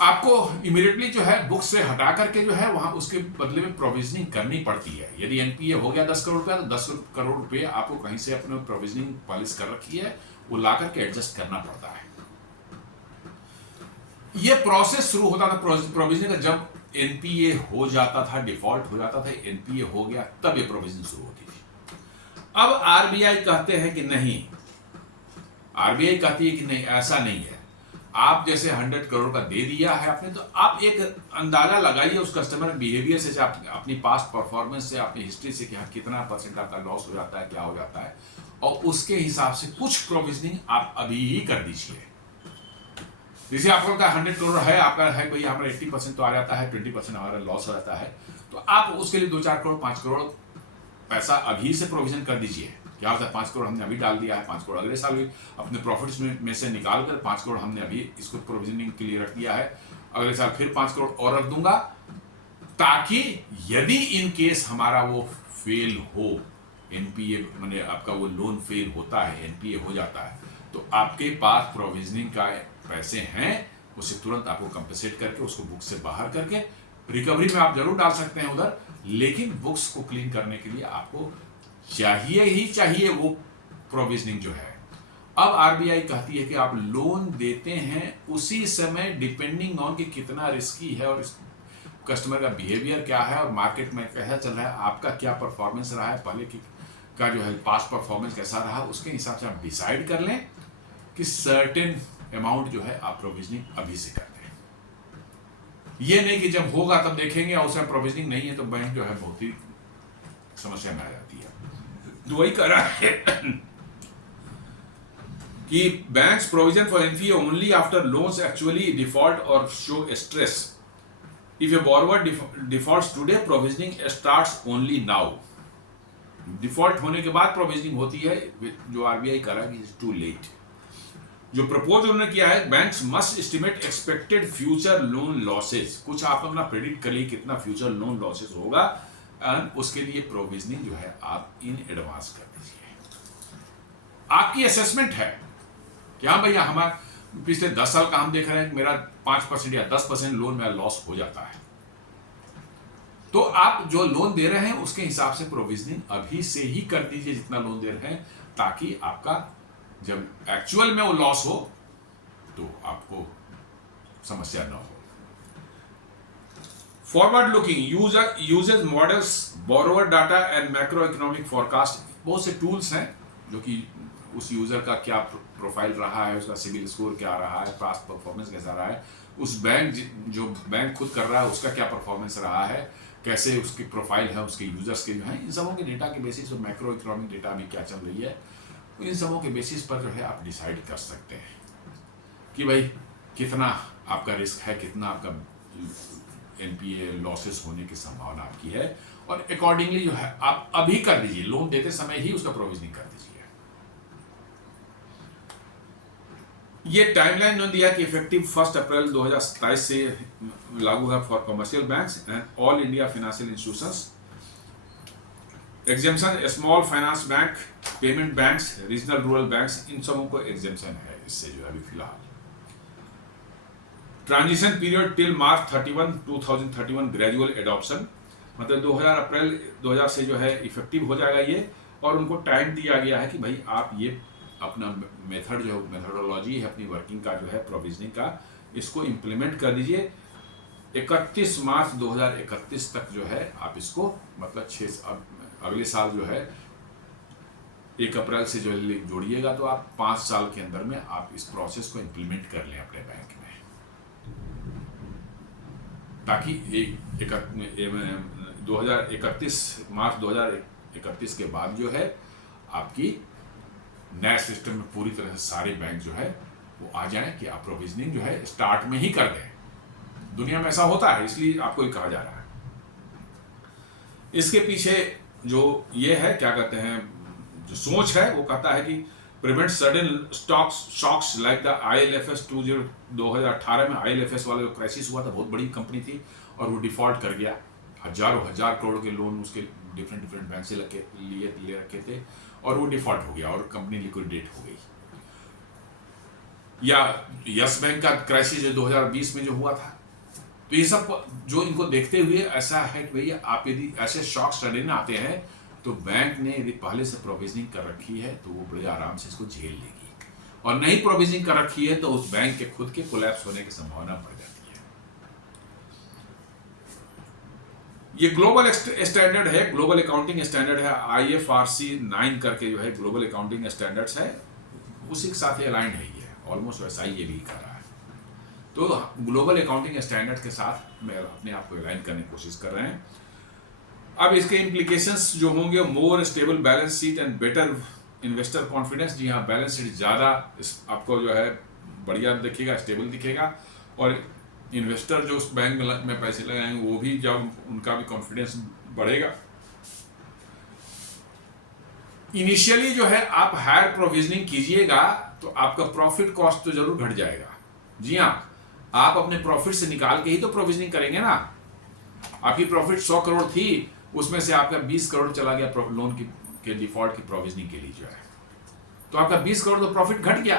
आपको इमीडिएटली जो है बुक से हटा करके जो है वहां उसके बदले में प्रोविजनिंग करनी पड़ती है। यदि एनपीए हो गया 10 करोड़ रुपया तो 10 करोड़ रुपये आपको कहीं से अपने प्रोविजनिंग पॉलिसी कर रखी है, वो ला करके एडजस्ट करना पड़ता है। ये प्रोसेस शुरू होता था प्रोविजनिंग का जब एनपीए हो जाता था, डिफॉल्ट हो जाता था, एनपीए हो गया तब ये प्रोविजनिंग शुरू होती थी। अब आरबीआई कहते हैं कि नहीं, आरबीआई कहती है कि नहीं, ऐसा नहीं है। आप जैसे 100 करोड़ का दे दिया है आपने, तो आप एक अंदाजा लगाइए उस कस्टमर बिहेवियर से, अपनी पास्ट परफॉर्मेंस से, अपनी हिस्ट्री से कि हाँ कितना परसेंट आपका लॉस हो जाता है, क्या हो जाता है, और उसके हिसाब से कुछ प्रोविजनिंग आप अभी ही कर दीजिए। जैसे आपका 100 करोड़ है, आपका है भाई हमारा 80% तो आ जाता है, 20% हमारा लॉस हो जाता है, तो आप उसके लिए 2-4 करोड़ 5 करोड़ पैसा अभी से प्रोविजन कर दीजिए। क्या होता है, 5 करोड़ हमने अभी डाल दिया है, 5 करोड़ अगले साल भी अपने प्रॉफिट्स में से निकाल कर 5 करोड़ हमने अभी इसको प्रोविजनिंग के लिए रख दिया है, अगले साल फिर 5 करोड़ और रख दूंगा, ताकि यदि इन केस हमारा वो फेल हो, एनपीए मैंने आपका वो लोन फेल होता है, एनपीए हो जाता है, तो आपके पास प्रोविजनिंग का पैसे हैं, उसे तुरंत आपको कंपेंसेट करके उसको बुक से बाहर करके रिकवरी में आप जरूर डाल सकते हैं उधर, लेकिन बुक्स को क्लीन करने के लिए आपको चाहिए ही चाहिए वो प्रोविजनिंग जो है। अब आरबीआई कहती है कि आप लोन देते हैं उसी समय, डिपेंडिंग ऑन कि कितना रिस्की है और कस्टमर का बिहेवियर क्या है और मार्केट में कैसा चल रहा है, आपका क्या परफॉर्मेंस रहा है, पहले का जो है पास्ट परफॉर्मेंस कैसा रहा, उसके हिसाब से आप डिसाइड कर लें कि सर्टेन अमाउंट जो है आप प्रोविजनिंग अभी से कर दें। ये नहीं कि जब होगा तब देखेंगे और उसमें प्रोविजनिंग नहीं है तो बैंक जो है बहुत ही समस्या में आ जाती है। तो वही कह रहा है कि banks provision for NPA only after loans actually default और show stress. If a borrower defaults today, provisioning starts only now. Default होने के बाद प्रोविजनिंग होती है, जो आरबीआई कर रहा है इज टू लेट। जो प्रपोज उन्होंने किया है, banks must estimate expected future loan losses. कुछ आप अपना प्रेडिक्ट करिए कितना फ्यूचर लोन लॉसेस होगा, एंड उसके लिए प्रोविजनिंग जो है आप इन एडवांस कर दीजिए। आपकी असेसमेंट है कि हाँ भैया हमारा पिछले 10 साल का हम देख रहे हैं कि मेरा 5% या 10% लोन मेरा लॉस हो जाता है, तो आप जो लोन दे रहे हैं उसके हिसाब से प्रोविजनिंग अभी से ही कर दीजिए जितना लोन दे रहे हैं, ताकि आपका जब एक्चुअल में वो लॉस हो तो आपको समस्या न हो। Forward looking uses models, borrower data and macro economic forecast. बहुत से टूल्स हैं जो कि उस यूजर का क्या प्रोफाइल रहा है, उसका सिविल स्कोर क्या रहा है, पास्ट परफॉर्मेंस कैसा रहा है, उस बैंक जो बैंक खुद कर रहा है उसका क्या परफॉर्मेंस रहा है, कैसे उसकी प्रोफाइल है उसके यूजर्स के जो है, इन सबों के डेटा के बेसिस पर मैक्रो इकोनॉमिक डेटा भी क्या चल रही है, इन सबों के बेसिस पर जो है आप डिसाइड कर सकते हैं कि भाई कितना आपका रिस्क है, कितना आपका एनपीए लॉसेस होने की संभावना आपकी है, और अकॉर्डिंगली जो है आप अभी कर दीजिए, लोन देते समय ही उसका प्रोविजनिंग कर दीजिए। ये टाइमलाइन ने दिया कि इफेक्टिव 1 अप्रैल 2027 से लागू है for commercial banks and all India financial institutions. Exemption small finance bank, payment banks, regional rural banks, इन सबों को एग्जेम्पशन है इससे जो है अभी फिलहाल। Transition period till March 31, 2031 gradual adoption, मतलब 2000 अप्रैल 2000 से जो है इफेक्टिव हो जाएगा ये, और उनको टाइम दिया गया है कि भाई आप ये अपना मेथड जो मेथोडोलॉजी है अपनी वर्किंग का जो है प्रोविजनिंग का, इसको इम्प्लीमेंट कर दीजिए। 31 मार्च 2031 तक जो है आप इसको मतलब अगले साल जो है 1 अप्रैल से जो जोड़िएगा तो आप 5 साल के अंदर में आप इस प्रोसेस को इम्प्लीमेंट कर लें अपने बैंक में, ताकि 2031 मार्च 2031 के बाद जो है आपकी नए सिस्टम में पूरी तरह से सारे बैंक जो है वो आ जाएं कि आप प्रोविजनिंग जो है स्टार्ट में ही कर दें। दुनिया में ऐसा होता है, इसलिए आपको ये कहा जा रहा है। इसके पीछे जो ये है क्या कहते हैं, जो सोच है वो कहता है कि prevent sudden stocks shocks like the IL&FS 2018 में IL&FS वाला जो क्राइसिस हुआ था, बहुत बड़ी कंपनी थी और वो डिफॉल्ट कर गया, हजार करोड़ के लोन उसके डिफरेंट बैंक से ले रखे थे और वो डिफॉल्ट हो गया और कंपनी लिक्विडेट हो गई। या यस बैंक का क्राइसिस 2020 में जो हुआ था, तो ये सब जो इनको देखते हुए ऐसा है कि भैया आप यदि ऐसे शॉक सडन आते हैं तो बैंक ने यदि पहले से प्रोविजनिंग कर रखी है तो वो बड़े आराम से इसको झेल लेगी, और नहीं प्रोविजनिंग कर रखी है तो उस बैंक के खुद के कोलैप्स होने की संभावना बढ़ जाती है। ये ग्लोबल स्टैंडर्ड है, ग्लोबल अकाउंटिंग स्टैंडर्ड है, IFRC 9 करके जो है ग्लोबल अकाउंटिंग स्टैंडर्ड्स है, उसी के साथ अलाइंड है, ये ऑलमोस्ट वैसा ही ये भी कर रहा है। तो ग्लोबल अकाउंटिंग स्टैंडर्ड के साथ में अपने आप को अलाइन करने की कोशिश कर रहे हैं। अब इसके इम्प्लीकेशंस जो होंगे, more stable balance sheet and better investor confidence. जी हाँ, बैलेंस शीट ज़्यादा आपको जो है बढ़िया दिखेगा, स्टेबल दिखेगा, और इन्वेस्टर जो उस बैंक में पैसे लगाएंगे वो भी जब उनका भी कॉन्फिडेंस बढ़ेगा। इनिशियली जो है आप हायर प्रोविजनिंग कीजिएगा तो आपका प्रॉफिट कॉस्ट तो जरूर घट जाएगा। जी हाँ, आप अपने प्रॉफिट से निकाल के ही तो प्रोविजनिंग करेंगे ना। आपकी प्रॉफिट 100 करोड़ थी, उसमें से आपका 20 करोड़ चला गया लोन के डिफॉल्ट की प्रोविजनिंग के लिए जो है, तो आपका 20 करोड़ तो प्रॉफिट घट गया।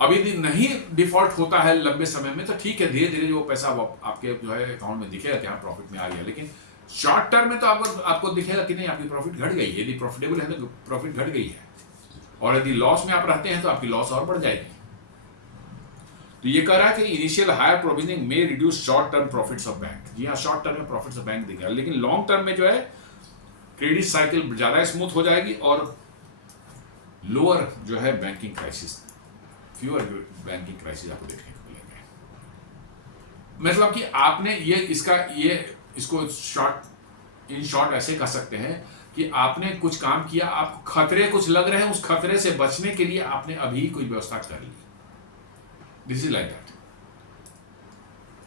अब यदि नहीं डिफॉल्ट होता है लंबे समय में तो ठीक है, धीरे धीरे जो पैसा आपके जो है अकाउंट में दिखेगा कि हाँ प्रॉफिट में आ गया, लेकिन शॉर्ट टर्म में तो आपको दिखेगा कि नहीं आपकी प्रॉफिट घट गई। यदि प्रॉफिटेबल है तो प्रॉफिट घट गई है, और यदि लॉस में आप रहते हैं तो आपकी लॉस और बढ़ जाएगी। तो ये कह रहा है कि इनिशियल हायर प्रोविजनिंग में reduce short term profits of bank. जी हाँ, शॉर्ट टर्म में प्रॉफिट्स ऑफ बैंक दिखेगा, लेकिन लॉन्ग टर्म में जो है क्रेडिट साइकिल ज़्यादा स्मूथ हो जाएगी और लोअर जो है banking crisis, fewer banking crisis आपको देखने को मिलेंगे। मतलब कि आपने इसको इन शॉर्ट ऐसे कह सकते हैं कि आपने कुछ काम किया, आपको खतरे कुछ लग रहे हैं, उस खतरे से बचने के लिए आपने अभी कोई व्यवस्था कर ली। This is like that.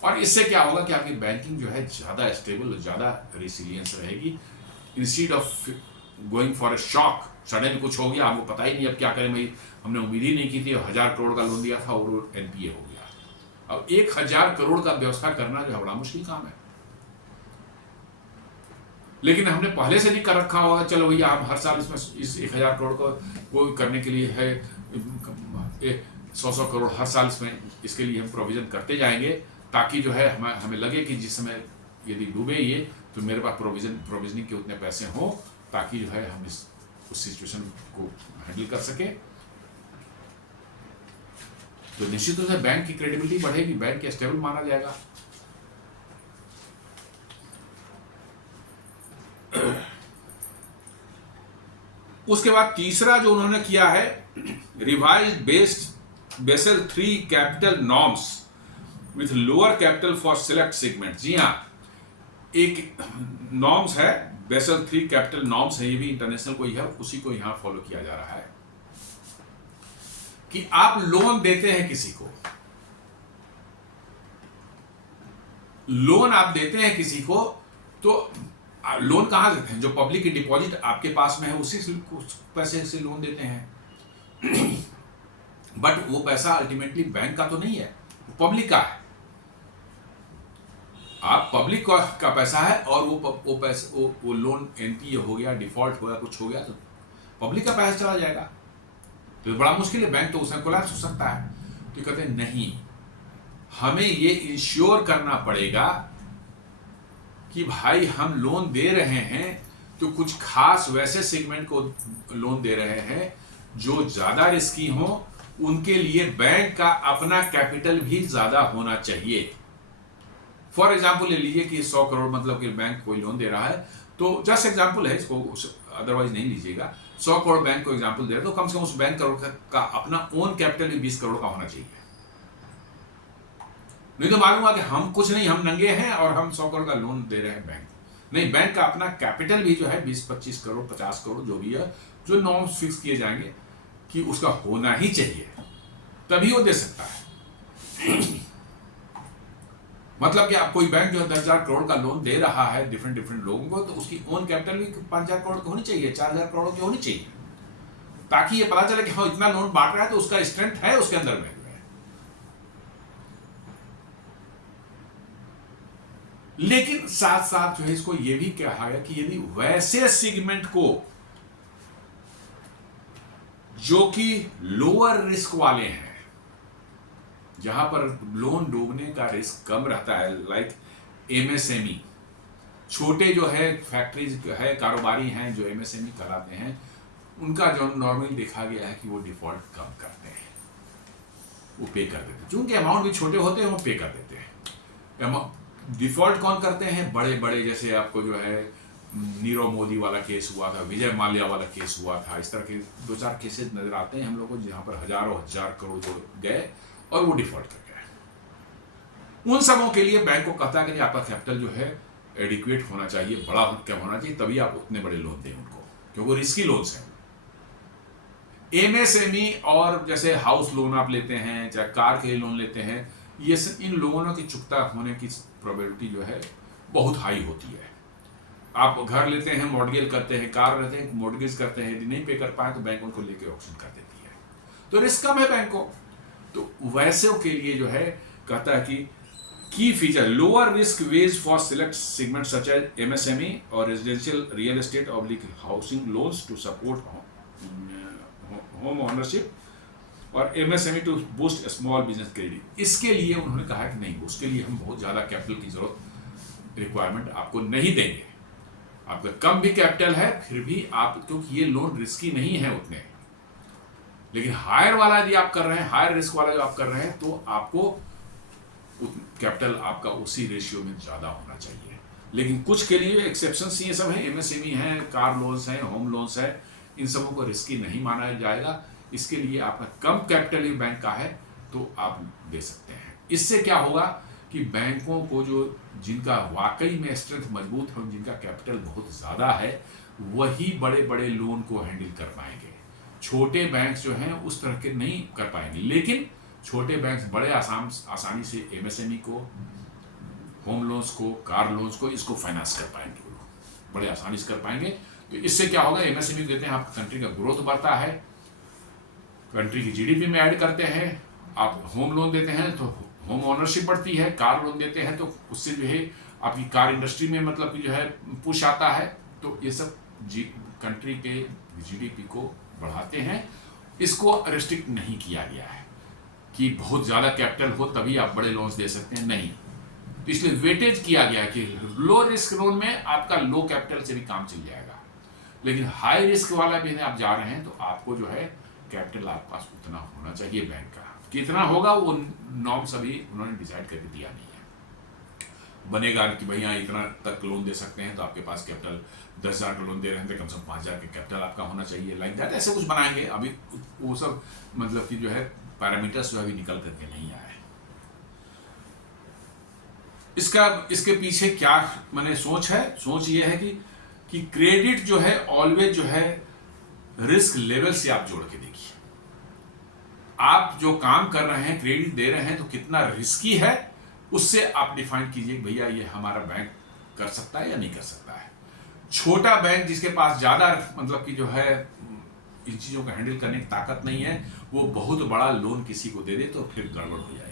और इससे क्या होगा कि आपकी बैंकिंग जो है ज्यादा स्टेबल, ज्यादा रेसिलियंस रहेगी। Instead of going for a shock, sudden कुछ हो गया, आपको पता ही नहीं अब क्या करें, भाई हमने उम्मीद ही नहीं की थी, 1000 करोड़ का लोन दिया था और एनपीए हो गया। अब 1000 करोड़ का व्यवस्था करना जो है बड़ा मुश्किल काम है, लेकिन हमने पहले से नहीं कर रखा होगा, चलो भैया हम हर साल इसमें इस 1000 करोड़ को करने के लिए है 100 करोड़ हर साल इसके लिए हम प्रोविजन करते जाएंगे, ताकि जो है हमें लगे कि जिस समय यदि डूबे ये तो मेरे पास प्रोविजनिंग के उतने पैसे हों, ताकि जो है हम उस सिचुएशन को हैंडल कर सके, तो निश्चित रूप से बैंक की क्रेडिबिलिटी बढ़ेगी, बैंक स्टेबल माना जाएगा। उसके बाद तीसरा जो उन्होंने किया है, revised Basel 3 capital norms with lower capital for select segment. जी हाँ, एक नॉर्म्स है, बेसल 3 कैपिटल नॉर्म्स है, ये भी इंटरनेशनल कोई है, उसी को यहां फॉलो किया जा रहा है कि आप लोन देते हैं किसी को, लोन आप देते हैं किसी को, तो लोन कहां देते हैं? जो पब्लिक की डिपॉजिट आपके पास में है उसी से पैसे से लोन देते हैं। बट वो पैसा अल्टीमेटली बैंक का तो नहीं है, वो पब्लिक का है। आप पब्लिक का पैसा है और वो पैसा वो लोन एनपीए हो गया, डिफॉल्ट हो गया, कुछ हो गया, तो पब्लिक का पैसा चला जाएगा, तो बड़ा मुश्किल है, बैंक तो उसमें कोलैप्स हो सकता है। तो कहते हैं नहीं, हमें ये इंश्योर करना पड़ेगा कि भाई हम लोन दे रहे हैं तो कुछ खास वैसे सेगमेंट को लोन दे रहे हैं जो ज्यादा रिस्की हो, उनके लिए बैंक का अपना कैपिटल भी ज्यादा होना चाहिए। फॉर एग्जाम्पल ले लीजिए कि 100 करोड़ मतलब कि बैंक कोई लोन दे रहा है, तो जस्ट एग्जाम्पल है, इसको अदरवाइज नहीं लीजिएगा। 100 करोड़ बैंक को एग्जाम्पल दे रहा है, तो कम से कम उस बैंक का अपना ओन कैपिटल भी 20 करोड़ का होना चाहिए। नहीं तो मालूम हुआ कि हम कुछ नहीं, हम नंगे हैं और हम 100 करोड़ का लोन दे रहे हैं बैंक। नहीं, बैंक का अपना कैपिटल भी जो है 20-25 करोड़ 50 करोड़ जो भी है, जो नॉर्म्स फिक्स किए जाएंगे कि उसका होना ही चाहिए, तभी वो दे सकता है। मतलब कि आप कोई बैंक जो 10,000 करोड़ का लोन दे रहा है डिफरेंट लोगों को, तो उसकी ओन कैपिटल भी 5,000 करोड़ की होनी चाहिए, 4,000 करोड़ की होनी चाहिए, ताकि ये पता चले कि हाँ इतना लोन बांट रहा है तो उसका स्ट्रेंथ है उसके अंदर में। लेकिन साथ साथ जो है इसको ये भी कहा गया कि यदि वैसे सेगमेंट को जो कि लोअर रिस्क वाले हैं, जहां पर लोन डूबने का रिस्क कम रहता है, लाइक एमएसएमई, छोटे जो है फैक्ट्रीज है, कारोबारी हैं जो एमएसएमई कहलाते हैं, उनका जो नॉर्मली देखा गया है कि वो डिफॉल्ट कम करते हैं, वो पे कर देते हैं, चूंकि अमाउंट भी छोटे होते हैं वो पे कर देते हैं। डिफॉल्ट कौन करते हैं? बड़े बड़े, जैसे आपको जो है नीरव मोदी वाला केस हुआ था, विजय माल्या वाला केस हुआ था, इस तरह के 2-4 केसेस नजर आते हैं हम लोगों को, जहां पर हजारों हजार करोड़ जो गए और वो डिफॉल्ट कर गए। उन सबों के लिए बैंक को कहता है कि आपका कैपिटल जो है एडिक्वेट होना चाहिए, बड़ा क्या होना चाहिए, तभी आप उतने बड़े लोन दें उनको, क्योंकि रिस्की लोन्स हैं। एमएसएमई और जैसे हाउस लोन आप लेते हैं, चाहे कार के लिए लोन लेते हैं, ये इन लोगों की चुकता होने की प्रोबेबिलिटी जो है बहुत हाई होती है। आप घर लेते हैं, मॉर्गेज करते हैं, कार लेते हैं, मॉर्गेज करते हैं, यदि नहीं पे कर पाए तो बैंक उनको लेके ऑप्शन कर देती है, तो रिस्क कम है बैंक को। तो वैसे के लिए जो है कहता है कि key feature lower risk weights for select segment such as MSME और residential real estate oblique housing loans to support home ownership और MSME to boost small business credit. इसके लिए उन्होंने कहा कि नहीं, उसके लिए हम बहुत ज़्यादा कैपिटल की जरूरत रिक्वायरमेंट आपको नहीं देंगे, आपका कम भी कैपिटल है फिर भी आप, क्योंकि ये लोन रिस्की नहीं है उतने, लेकिन हायर वाला यदि आप कर रहे हैं, हायर रिस्क वाला जो आप कर रहे हैं, तो आपको कैपिटल आपका उसी रेशियो में ज़्यादा होना चाहिए। लेकिन कुछ के लिए एक्सेप्शंस ये सब है, एमएसएमई है, कार लोन्स हैं, होम लोन्स है, इन सबों को रिस्की नहीं माना जाएगा। इसके लिए आपका कम कैपिटल ही बैंक का है तो आप दे सकते हैं। इससे क्या होगा कि बैंकों को जो जिनका वाकई में स्ट्रेंथ मजबूत है, जिनका कैपिटल बहुत ज़्यादा है, वही बड़े बड़े लोन को हैंडल कर पाएंगे। छोटे बैंक्स जो हैं उस तरह के नहीं कर पाएंगे, लेकिन छोटे बैंक्स बड़े आसानी से एमएसएमई को, होम लोन्स को, कार लोन्स को, इसको फाइनेंस कर पाएंगे, वो लोग बड़े आसानी से कर पाएंगे। तो इससे क्या होगा, एमएसएमई देते हैं, आपकी कंट्री का ग्रोथ बढ़ता है, कंट्री की जीडीपी में ऐड करते हैं। आप होम लोन देते हैं तो होम ओनरशिप बढ़ती है, कार लोन देते हैं तो उससे जो है आपकी कार इंडस्ट्री में मतलब कि जो है पुश आता है। तो ये सब कंट्री के जीडीपी को बढ़ाते हैं। इसको रिस्ट्रिक्ट नहीं किया गया है कि बहुत ज़्यादा कैपिटल हो तभी आप बड़े लोन्स दे सकते हैं, नहीं। तो इसलिए वेटेज किया गया कि लो रिस्क लोन में आपका लो कैपिटल से भी काम चल जाएगा। लेकिन हाई रिस्क वाला भी आप जा रहे हैं तो आपको जो है कैपिटल आपके पास उतना होना चाहिए बैंक का। कितना होगा वो नॉर्म्स अभी उन्होंने डिसाइड करके दिया नहीं है। बनेगा कि भैया इतना तक लोन दे सकते हैं तो आपके पास कैपिटल 10,000 का लोन दे रहे हैं तो कम से कम 5,000 का कैपिटल आपका होना चाहिए, लाइक दैट ऐसे कुछ बनाएंगे। अभी वो सब मतलब कि जो है पैरामीटर्स जो अभी निकल करके नहीं आए। इसके पीछे क्या मैंने सोच ये है कि क्रेडिट जो है ऑलवेज जो है रिस्क लेवल से आप जोड़ के देखिए। आप जो काम कर रहे हैं, क्रेडिट दे रहे हैं, तो कितना रिस्की है उससे आप डिफाइन कीजिए भैया ये हमारा बैंक कर सकता है या नहीं कर सकता है। छोटा बैंक जिसके पास ज्यादा मतलब कि जो है इन चीजों को हैंडल करने की ताकत नहीं है, वो बहुत बड़ा लोन किसी को दे दे तो फिर गड़बड़ हो जाएगी।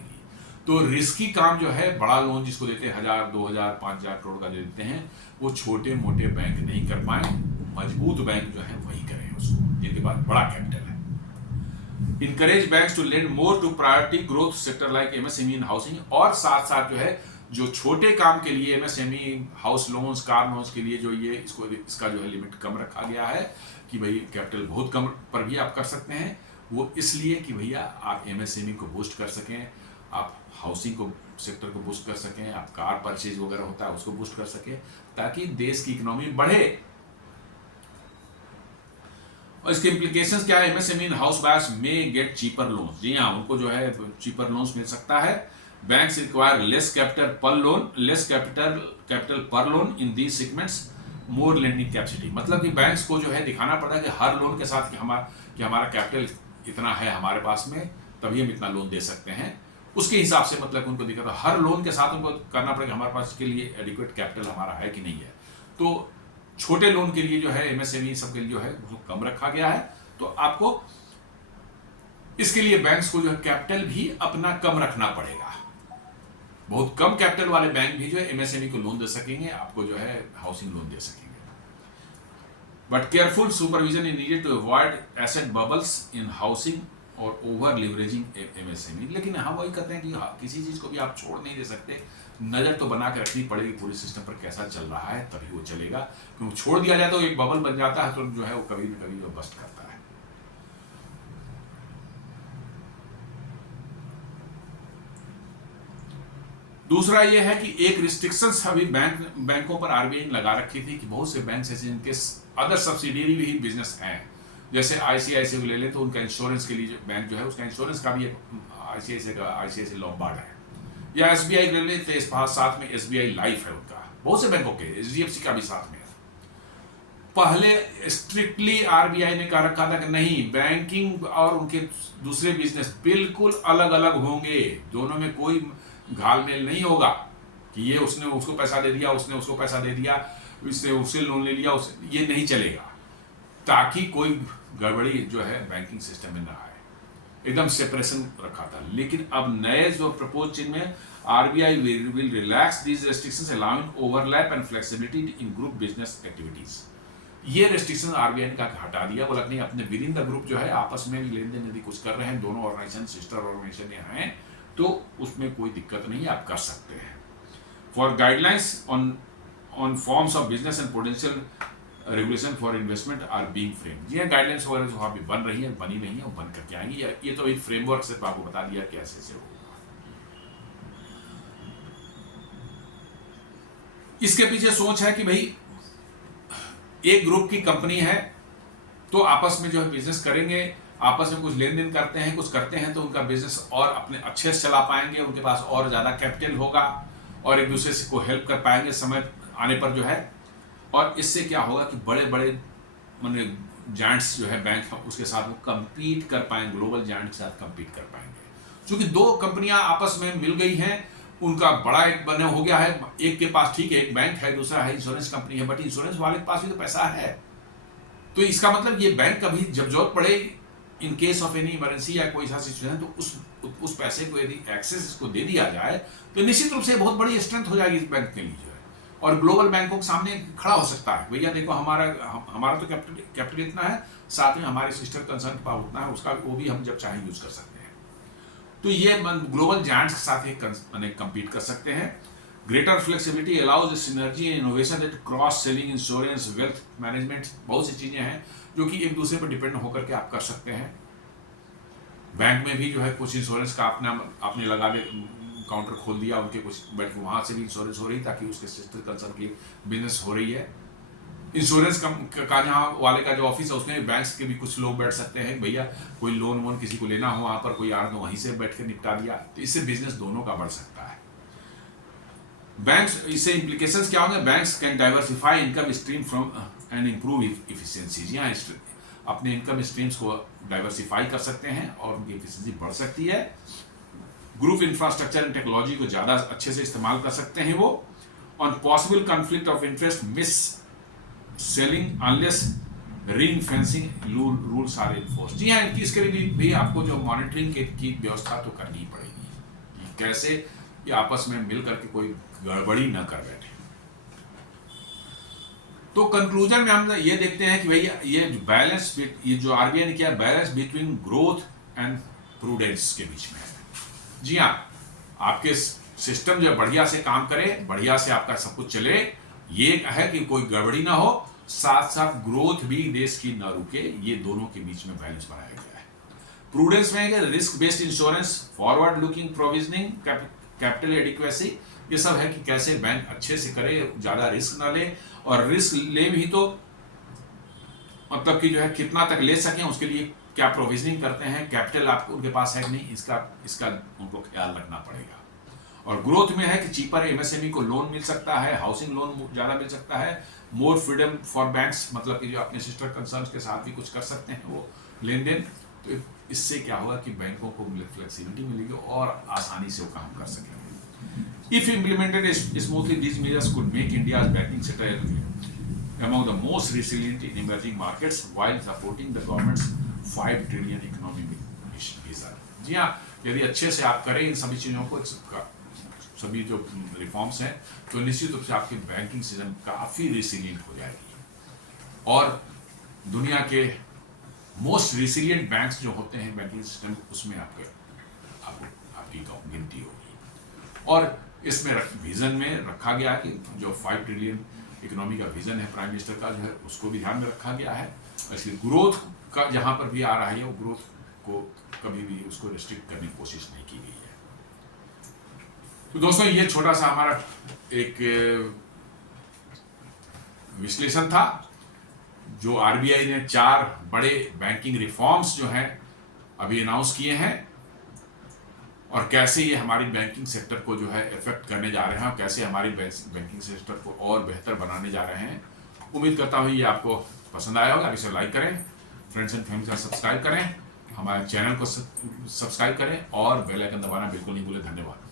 तो रिस्की काम जो है बड़ा लोन जिसको देते हैं 1,000, 2,000, 5,000 करोड़ का जो देते हैं, वो छोटे मोटे बैंक नहीं कर पाए। मजबूत बैंक जो है वही करें उसको, जिनके पास बड़ा कैपिटल है। Encourage banks to lend more to priority growth sector like MSME in housing, और साथ साथ जो है जो छोटे काम के लिए MSME, house loans, car loans के लिए जो ये इसका जो है लिमिट कम रखा गया है कि भाई कैपिटल बहुत कम पर भी आप कर सकते हैं। वो इसलिए कि भैया आप एमएसएमई को बूस्ट कर सकें, आप हाउसिंग को सेक्टर को बूस्ट कर सकें, आप कार परचेज वगैरह होता है उसको बूस्ट कर सकें, ताकि देश की इकोनॉमी बढ़े। और इसके इम्प्लीकेशंस क्या है? एमएसएमई इन हाउस बायर्स में गेट चीपर लोन्स। जी हाँ, उनको जो है चीपर लोन्स मिल सकता है। बैंक्स रिक्वायर लेस कैपिटल पर loan in these segments, more lending capacity. मतलब कि बैंक्स को जो है दिखाना पड़ा कि हर लोन के साथ कि हमारा कैपिटल इतना है हमारे पास में, तभी हम इतना लोन दे सकते हैं। उसके हिसाब से मतलब उनको दिखा था हर लोन के साथ उनको करना पड़ेगा हमारे पास इसके लिए एडिक्वेट कैपिटल हमारा है कि नहीं है। तो छोटे लोन के लिए जो है एमएसएमई सबके लिए जो है वो कम रखा गया है। तो आपको इसके लिए बैंक्स को जो है कैपिटल भी अपना कम रखना पड़ेगा। बहुत कम कैपिटल वाले बैंक भी जो है एमएसएमई को लोन दे सकेंगे, आपको जो है हाउसिंग लोन दे सकेंगे। But careful supervision is needed to avoid asset bubbles in housing और ओवर लिवरेजिंग एमएसएमई। लेकिन हम वही कहते हैं कि किसी चीज को भी आप छोड़ नहीं दे सकते, नजर तो बना के रखनी पड़ेगी पूरे सिस्टम पर कैसा चल रहा है, तभी वो चलेगा। क्योंकि छोड़ दिया जाए तो एक बबल बन जाता है, तो जो है वो कभी न कभी वो बस्ट करता है। दूसरा ये है कि एक रिस्ट्रिक्शंस अभी बैंकों पर आरबीआई ने लगा रखी थी कि बहुत से बैंक ऐसे जिनके अदर सब्सिडियरी भी बिजनेस हैं, जैसे आईसीआईसीआई ले लें तो उनका इंश्योरेंस के लिए जो बैंक जो है उसका इंश्योरेंस का भी एक आईसीआईसीआई लॉम्बार्ड है, या एसबीआई ले लें तो साथ में एसबीआई लाइफ है उनका, बहुत से बैंकों के, एचडीएफसी का भी साथ में है। पहले स्ट्रिक्टली आरबीआई ने कहा रखा था कि नहीं, बैंकिंग और उनके दूसरे बिजनेस बिल्कुल अलग अलग होंगे, दोनों में कोई घालमेल नहीं होगा कि ये उसने उसको पैसा दे दिया, उसने उसको पैसा दे दिया, इसने उससे लोन ले लिया, ये नहीं चलेगा, ताकि कोई गड़बड़ी जो है बैंकिंग सिस्टम में ना आए। एकदम सेपरेशन रखा था। लेकिन अब नए जो प्रपोज चेंज में RBI will relax these restrictions allowing overlap and flexibility in group business activities. ये रेस्ट्रिक्शन आरबीआई ने हटा दिया, बोला नहीं, अपने विद इन द ग्रुप जो है आपस में भी लेन देन यदि कुछ कर रहे हैं, दोनों ऑर्गेनाइजेशन सिस्टर ऑर्गेनाइजेशन हैं, तो उसमें कोई दिक्कत नहीं, आप कर सकते हैं। For guidelines on forms of business and potential regulation for investment are being frame. जी गाइडलाइंस वगैरह जो वहाँ पे बन रही है, बनी नहीं है, वो बन करके आएंगी। ये तो एक फ्रेमवर्क सिर्फ आपको बता दिया कि ऐसे ऐसे होगा। इसके पीछे सोच है कि भाई एक ग्रुप की कंपनी है तो आपस में जो है बिजनेस करेंगे, आपस में कुछ लेन देन करते हैं, कुछ करते हैं, तो उनका बिजनेस और अपने अच्छे से चला पाएंगे, उनके पास और ज़्यादा कैपिटल होगा और एक दूसरे से को हेल्प कर पाएंगे समय आने पर जो है। और इससे क्या होगा कि बड़े बड़े माने जायंट्स जो है बैंक उसके साथ वो कम्पीट कर पाएंगे, ग्लोबल जायंट के साथ कम्पीट कर पाएंगे। क्योंकि दो कंपनियां आपस में मिल गई हैं, उनका बड़ा एक बने हो गया है, एक के पास ठीक है एक बैंक है, दूसरा है इंश्योरेंस कंपनी है, बट इंश्योरेंस वाले के पास भी तो पैसा है। तो इसका मतलब ये बैंक कभी जब जरूरत पड़े, in case of any emergency या कोई ऐसा सिचुएशन, तो उस पैसे को यदि एक्सेस इसको दे दिया जाए तो निश्चित रूप से बहुत बड़ी स्ट्रेंथ हो जाएगी इस बैंक के लिए जो है, और ग्लोबल बैंकों के सामने खड़ा हो सकता है। भैया देखो हमारा तो कैपिटल इतना है, साथ में हमारी सिस्टर कंसर्न का उतना है, उसका वो भी हम जब चाहें यूज कर सकते हैं। तो ये ग्लोबल जायंट्स के साथ कम्पीट कर सकते हैं। Greater flexibility allows synergy and innovation at cross selling, insurance, wealth management, बहुत सी चीज़ें हैं जो कि एक दूसरे पर डिपेंड होकर के आप कर सकते हैं। बैंक में भी जो है कुछ इंश्योरेंस का आपने लगा के काउंटर खोल दिया, उनके कुछ बैठ वहाँ से भी इंश्योरेंस हो रही ताकि उसके सिस्टर कंसर्न की बिजनेस हो रही है। इंश्योरेंस का जहाँ वाले का जो ऑफिस है उसमें बैंक्स के भी कुछ लोग बैठ सकते हैं, भैया कोई लोन वोन किसी को लेना हो वहाँ पर कोई यार वहीं से बैठ के निपटा दिया, तो इससे बिजनेस दोनों का बढ़ सकता है। बैंक्स, इससे इम्प्लीकेशंस क्या होंगे? Banks can diversify income stream from and improve efficiency. यहाँ अपने इनकम स्ट्रीम्स को डाइवर्सिफाई कर सकते हैं और उनकी एफिशिएंसी बढ़ सकती है। ग्रुप इंफ्रास्ट्रक्चर एंड टेक्नोलॉजी को ज़्यादा अच्छे से इस्तेमाल कर सकते हैं वो। On possible conflict of interest, mis selling unless ring fencing rules are enforced. जी हाँ, इसके लिए भी आपको जो मॉनिटरिंग की व्यवस्था तो करनी पड़ेगी, कैसे ये आपस में मिल करके कोई गड़बड़ी न कर बैठे। तो कंक्लूजन में हम ये देखते हैं कि भैया ये बैलेंस, ये जो आरबीआई ने किया, balance between growth and prudence के बीच में है। जी हाँ, आपके सिस्टम जो बढ़िया से काम करे, बढ़िया से आपका सब कुछ चले, ये है कि कोई गड़बड़ी ना हो, साथ साथ ग्रोथ भी देश की ना रुके, ये दोनों के बीच में बैलेंस बनाया गया है। प्रूडेंस में है risk based insurance, forward looking provisioning, capital adequacy, ये सब है कि कैसे बैंक अच्छे से करे, ज्यादा रिस्क ना ले, और रिस्क ले भी तो मतलब कि जो है कितना तक ले सकें, उसके लिए क्या प्रोविजनिंग करते हैं, कैपिटल आपको उनके पास है कि नहीं, इसका उनको ख्याल रखना पड़ेगा। और ग्रोथ में है कि चीपर एमएसएमई को लोन मिल सकता है, हाउसिंग लोन ज़्यादा मिल सकता है, मोर फ्रीडम फॉर बैंक्स, मतलब कि जो अपने सिस्टर कंसर्न्स के साथ भी कुछ कर सकते हैं वो लेन देन। तो इससे क्या होगा कि बैंकों को फ्लेक्सिबिलिटी मिलेगी और आसानी से वो काम कर सकेंगे। If implemented smoothly, these measures could make India's banking sector among the most resilient in emerging markets while supporting the government's 5 trillion economic vision. जी हाँ, यदि अच्छे से आप करें इन सभी चीज़ों को, सभी जो रिफॉर्म्स हैं, तो निश्चित रूप से आपकी बैंकिंग सिस्टम काफ़ी रिसिलियंट हो जाएगी और दुनिया के मोस्ट रिसिलियंट बैंक्स जो होते हैं बैंकिंग सिस्टम, उसमें आपकी गिनती होगी। और इसमें विजन में रखा गया कि जो 5 ट्रिलियन इकोनॉमी का विजन है प्राइम मिनिस्टर का, जो है उसको भी ध्यान में रखा गया है। इसलिए ग्रोथ का जहाँ पर भी आ रहा है, वो ग्रोथ को कभी भी उसको रिस्ट्रिक्ट करने की कोशिश नहीं की गई है। तो दोस्तों, ये छोटा सा हमारा एक विश्लेषण था जो आरबीआई ने 4 बड़े बैंकिंग रिफॉर्म्स जो हैं अभी अनाउंस किए हैं और कैसे ये हमारी बैंकिंग सेक्टर को जो है इफेक्ट करने जा रहे हैं और कैसे हमारी बैंकिंग सेक्टर को और बेहतर बनाने जा रहे हैं। उम्मीद करता हूँ ये आपको पसंद आया होगा। इसे लाइक करें, फ्रेंड्स एंड फैमिली के साथ सब्सक्राइब करें, हमारे चैनल को सब्सक्राइब करें और बेल आइकन दबाना बिल्कुल नहीं भूलें। धन्यवाद।